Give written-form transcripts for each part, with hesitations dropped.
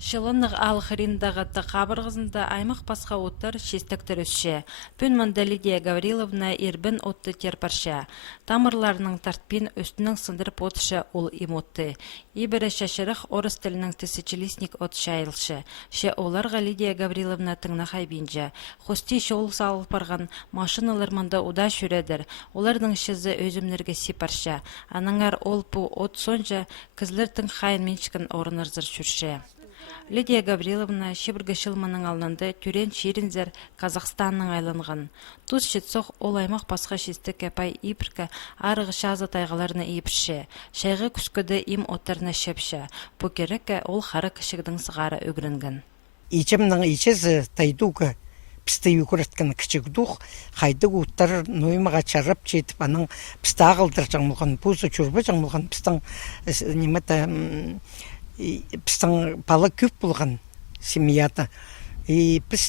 Шылынық алхыриндағы қабырғызында аймақ басқа оттар шестіктір үсше. Пүн мұнда Лидия Гавриловна ербін отты терпарша. Тамырларының тартпен үстінің сындырып отшы ол имотты. Ибірі шашырық орыс тілінің тысячелистник от шайылшы. Ше оларға Лидия Гавриловна тыңна хайбинжа. Хости шол салып барған машиналар мұнда уда шүредір. Олардың шызы өзімлерге сипарша. Аныңар ол пу от сонжа кізлердің хайын меншкін орынырзыр шүрше. Лидия Гавриловна шибіргі шылманың алынды түрен шерінзер Қазақстанның айланған. Туз шетсоқ ол аймақ басқа шесті кәпай ипіркі арығы шазы тайғаларына ипірше. Шайғы күскіді им оттарына шепші. Пөкерікі ол қары кішігдің сығары өгірінген. Ичемнің ичезі тайдуғы пісті үйкіріткіні кішік дух, қайды ұттар ноймаға чарап жетіп, аның пісті ағылдыр жаңылған, бұзы жүрбі жаңылған пістің неметі пістің балы көп болған семьяда. Біз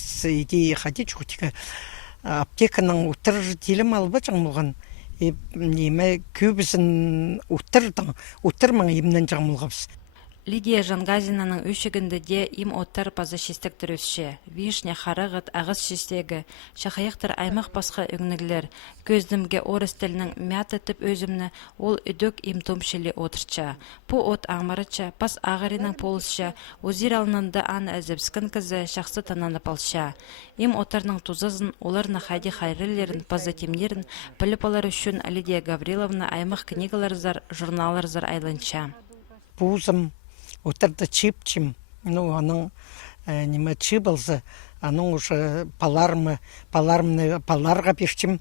қады жүгітігі аптеканың ұттыр делім алба жаңылған. Неме көбісін ұттыр маң емнен жаңылғабыз. Лидия Жангазинаның үшігінді де им оттар пазы шестіктір өсше. Вишня, харығыт, ағыз шестегі, шақаяқтыр аймақ басқа үгінігілер. Көздімге орыс тілінің мәт етіп өзімні ол үдік им томшілі отырча. По от аңмарыча, пас ағарының полысша, өзір алынынды ан әзіпскін кізі шақсы тананып алша. Им оттарның тузызын, оларына хайди хайрылерін, пазатимлерін, біліп алар үшін Лидия Гавриловна аймақ книгаларызар, журналарызар айланча. Пузым отырды чипчим, аның неме чибылзы, аның уже паларға берчим,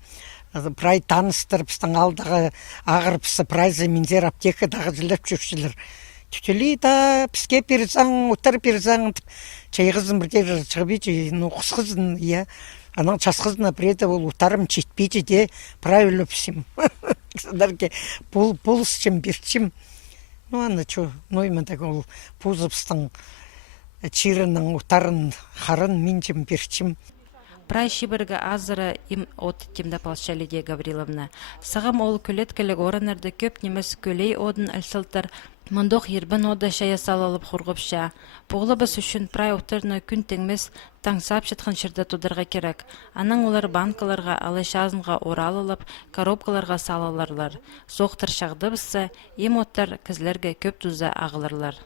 прай таныстыр, пістің алдағы ағырпысы прайзы мензер аптекадағы жылап жүршілер. Түтілі да піске перзаң, ұттар перзаң, чайғызын бірдер шығыбейді, құсқызын, аның часқызына біреді ол ұттарым четпейді де прай өліпсім. Пулысчым, берчим. Аны чо, ноймандағы ол пузыпстың чирының ұтарын қарын менчім берчім. Прай шибіргі азыры им от темді палша Лидия Гавриловна. Сағым ол көлеткілік оранарды көп немес көлей одын әлсілтір, мұндық ербін ода шая салалып құрғыпша. Бұғылыбыз үшін прай ұттырны күн теңмес таңсап шытқын шырды тудырға керек. Аның олар банкаларға, алайшазынға оралылып, коробкаларға салаларлар. Соқтыр шағды бісі, им оттар кізлерге көп тұза ағылырлар.